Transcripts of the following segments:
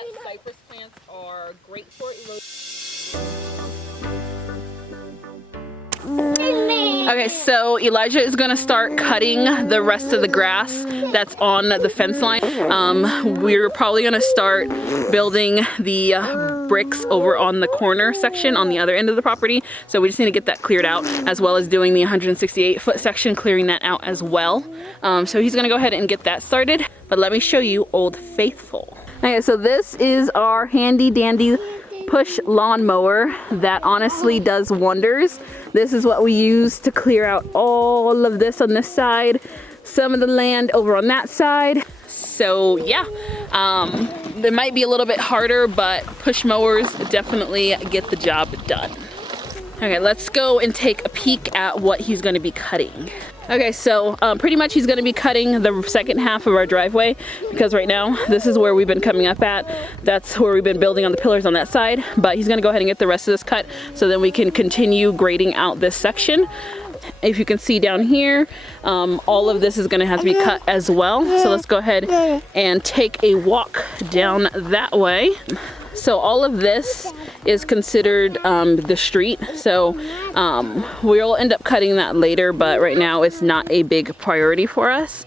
that cypress plants are great for erosion. Okay, so Elijah is gonna start cutting the rest of the grass that's on the fence line. We're probably gonna start building the bricks over on the corner section on the other end of the property. So we just need to get that cleared out, as well as doing the 168-foot section, clearing that out as well. So he's gonna go ahead and get that started, but let me show you Old Faithful. Okay, so this is our handy dandy push lawnmower that honestly does wonders. This is what we use to clear out all of this on this side, some of the land over on that side. So yeah, they might be a little bit harder, but push mowers definitely get the job done. Okay, let's go and take a peek at what he's going to be cutting. Okay, so pretty much he's going to be cutting the second half of our driveway, because right now this is where we've been coming up at. That's where we've been building on the pillars on that side, but he's going to go ahead and get the rest of this cut so then we can continue grading out this section. If you can see down here, all of this is going to have to be cut as well. So let's go ahead and take a walk down that way. So all of this is considered the street, so we'll end up cutting that later, but right now it's not a big priority for us.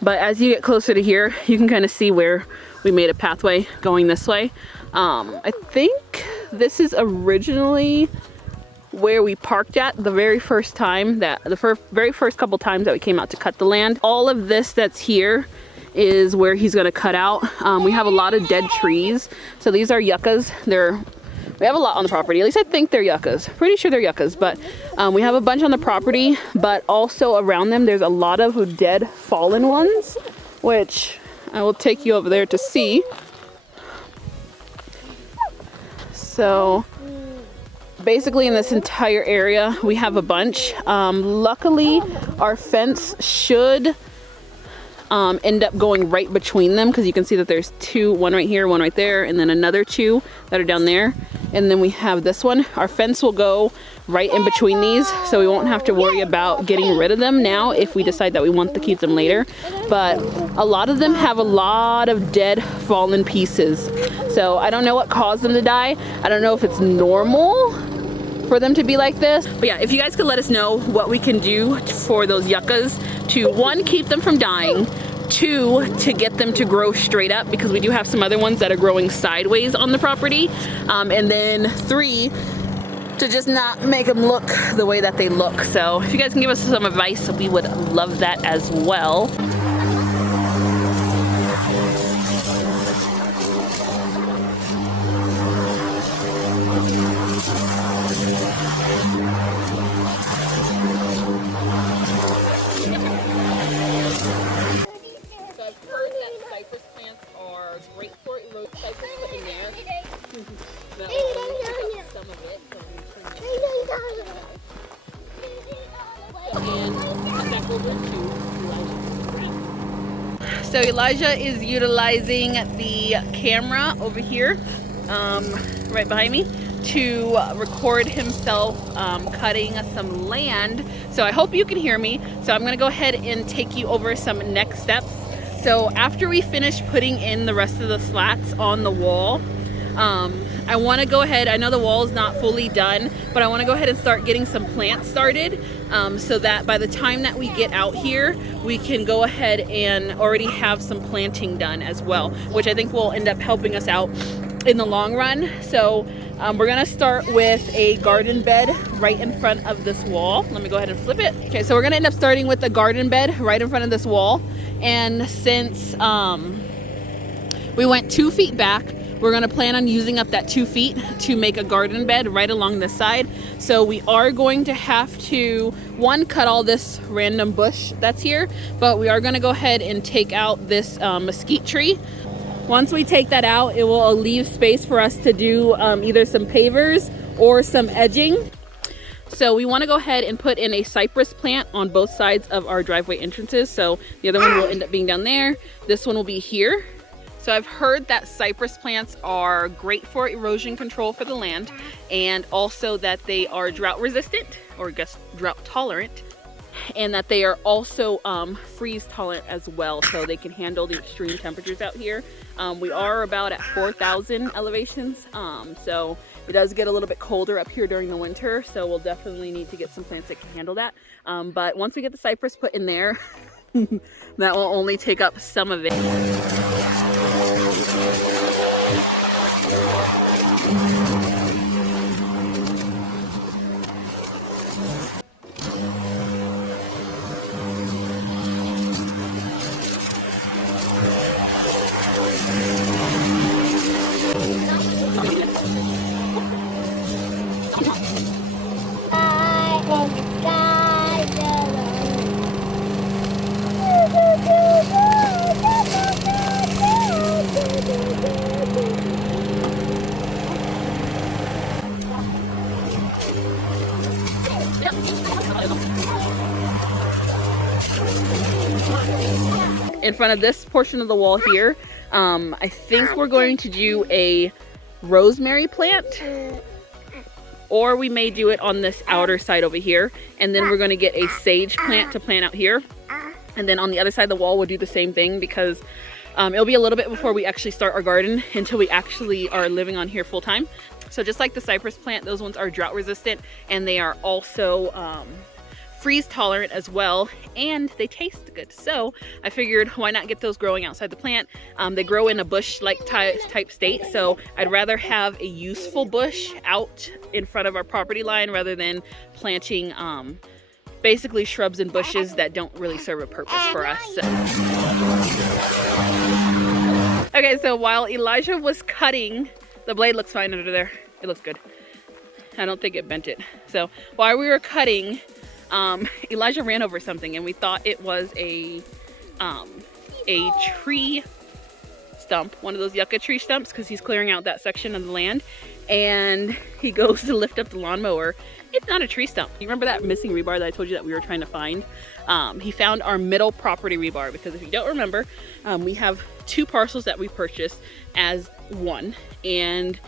But as you get closer to here, you can kind of see where we made a pathway going this way. I think this is originally where we parked at the very first time, very first couple times that we came out to cut the land. All of this that's here is where he's going to cut out. We have a lot of dead trees, so these are yuccas. We have a lot on the property, at least I think they're yuccas. Pretty sure they're yuccas, but we have a bunch on the property, but also around them there's a lot of dead fallen ones, which I will take you over there to see. So basically in this entire area we have a bunch. Luckily our fence should end up going right between them, because you can see that there's two, one right here, one right there, and then another two that are down there, and then we have this one. Our fence will go right in between these, so we won't have to worry about getting rid of them now if we decide that we want to keep them later. But a lot of them have a lot of dead fallen pieces, so I don't know what caused them to die. I don't know if it's normal for them to be like this, but yeah, if you guys could let us know what we can do for those yuccas to, one, keep them from dying, two, to get them to grow straight up, because we do have some other ones that are growing sideways on the property, and then three, to just not make them look the way that they look. So if you guys can give us some advice, we would love that as well. So Elijah is utilizing the camera over here, right behind me, to record himself cutting some land. So I hope you can hear me. So I'm gonna go ahead and take you over some next steps. So after we finish putting in the rest of the slats on the wall, I want to go ahead, I know the wall is not fully done, but I want to go ahead and start getting some plants started, so that by the time that we get out here, we can go ahead and already have some planting done as well, which I think will end up helping us out in the long run. So we're gonna start with a garden bed right in front of this wall. Let me go ahead and flip it. Okay, so we're gonna end up starting with the garden bed right in front of this wall, and since we went 2 feet back, we're gonna plan on using up that 2 feet to make a garden bed right along this side. So we are going to have to, one, cut all this random bush that's here, but we are gonna go ahead and take out this mesquite tree. Once we take that out, it will leave space for us to do either some pavers or some edging. So we want to go ahead and put in a cypress plant on both sides of our driveway entrances. So the other one will end up being down there. This one will be here. So I've heard that cypress plants are great for erosion control for the land, and also that they are drought resistant, or I guess drought tolerant, and that they are also freeze tolerant as well, so they can handle the extreme temperatures out here. We are about at 4,000 elevations, so it does get a little bit colder up here during the winter, so we'll definitely need to get some plants that can handle that. But once we get the cypress put in there, that will only take up some of it. In front of this portion of the wall here, I think we're going to do a rosemary plant, or we may do it on this outer side over here, and then we're going to get a sage plant to plant out here, and then on the other side of the wall we'll do the same thing, because it'll be a little bit before we actually start our garden until we actually are living on here full time. So just like the cypress plant, those ones are drought resistant, and they are also freeze tolerant as well, and they taste good. So I figured, why not get those growing outside the plant? They grow in a bush-like type state, so I'd rather have a useful bush out in front of our property line rather than planting basically shrubs and bushes that don't really serve a purpose for us. So. Okay, so while Elijah was cutting, the blade looks fine under there. It looks good. I don't think it bent it. So while we were cutting, Elijah ran over something, and we thought it was a tree stump, one of those yucca tree stumps, because he's clearing out that section of the land, and he goes to lift up the lawnmower. It's not a tree stump. You remember that missing rebar that I told you that we were trying to find? He found our middle property rebar, because if you don't remember, we have 2 parcels that we purchased as one, and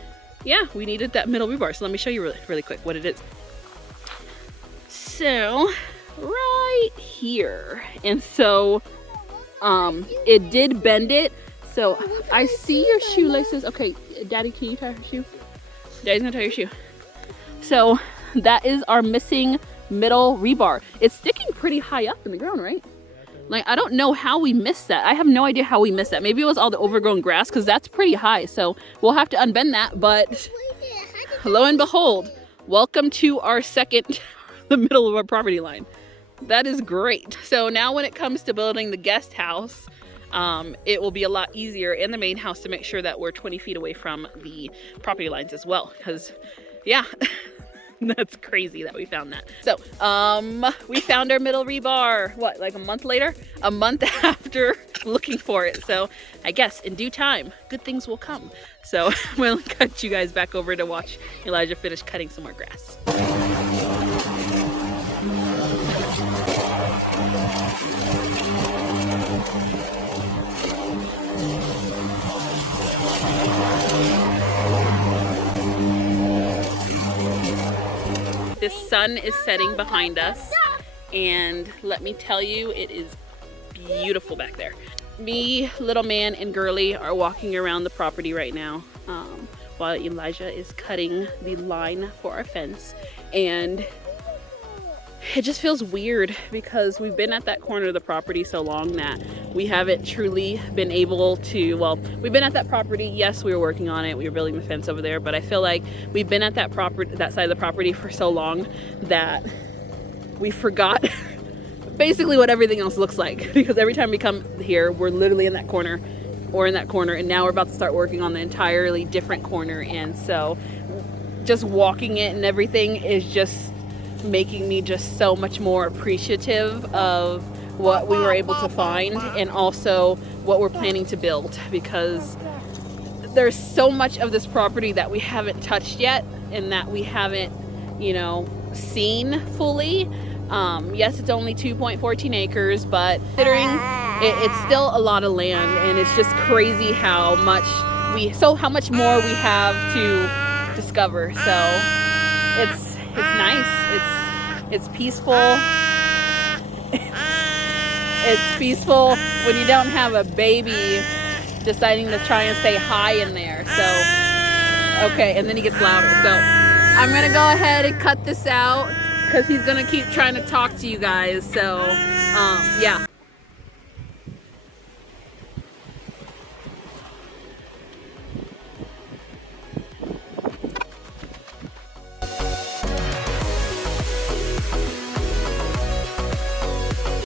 yeah, we needed that middle rebar. So let me show you really quick what it is. So right here, and so it did bend it. So I see your shoelaces. Okay, Daddy, can you tie her shoe? Daddy's gonna tie your shoe. So that is our missing middle rebar. It's sticking pretty high up in the ground, right? Like, I don't know how we missed that. I have no idea how we missed that. Maybe it was all the overgrown grass, because that's pretty high. So we'll have to unbend that, but lo and behold, welcome to our second the middle of our property line. That is great. So now when it comes to building the guest house, it will be a lot easier in the main house to make sure that we're 20 feet away from the property lines as well, because yeah, that's crazy that we found that. So we found our middle rebar, what, like a month later? A month after looking for it. So I guess in due time, good things will come. So I'm gonna cut you guys back over to watch Elijah finish cutting some more grass. The sun is setting behind us, and let me tell you, it is beautiful back there. Me, little man, and Girly are walking around the property right now while Elijah is cutting the line for our fence, and it just feels weird because we've been at that corner of the property so long that we haven't truly been able to, well, we've been at that property, yes, we were working on it, we were building the fence over there, but I feel like we've been at that side of the property for so long that we forgot basically what everything else looks like, because every time we come here, we're literally in that corner or in that corner, and now we're about to start working on the entirely different corner, and so just walking it and everything is just making me just so much more appreciative of what we were able to find, and also what we're planning to build, because there's so much of this property that we haven't touched yet and that we haven't, you know, seen fully. Yes, it's only 2.14 acres, but considering it's still a lot of land, and it's just crazy how much more we have to discover. So it's nice. It's peaceful. It's peaceful when you don't have a baby deciding to try and say hi in there. So, okay, and then he gets louder. So I'm gonna go ahead and cut this out because he's gonna keep trying to talk to you guys. So, yeah.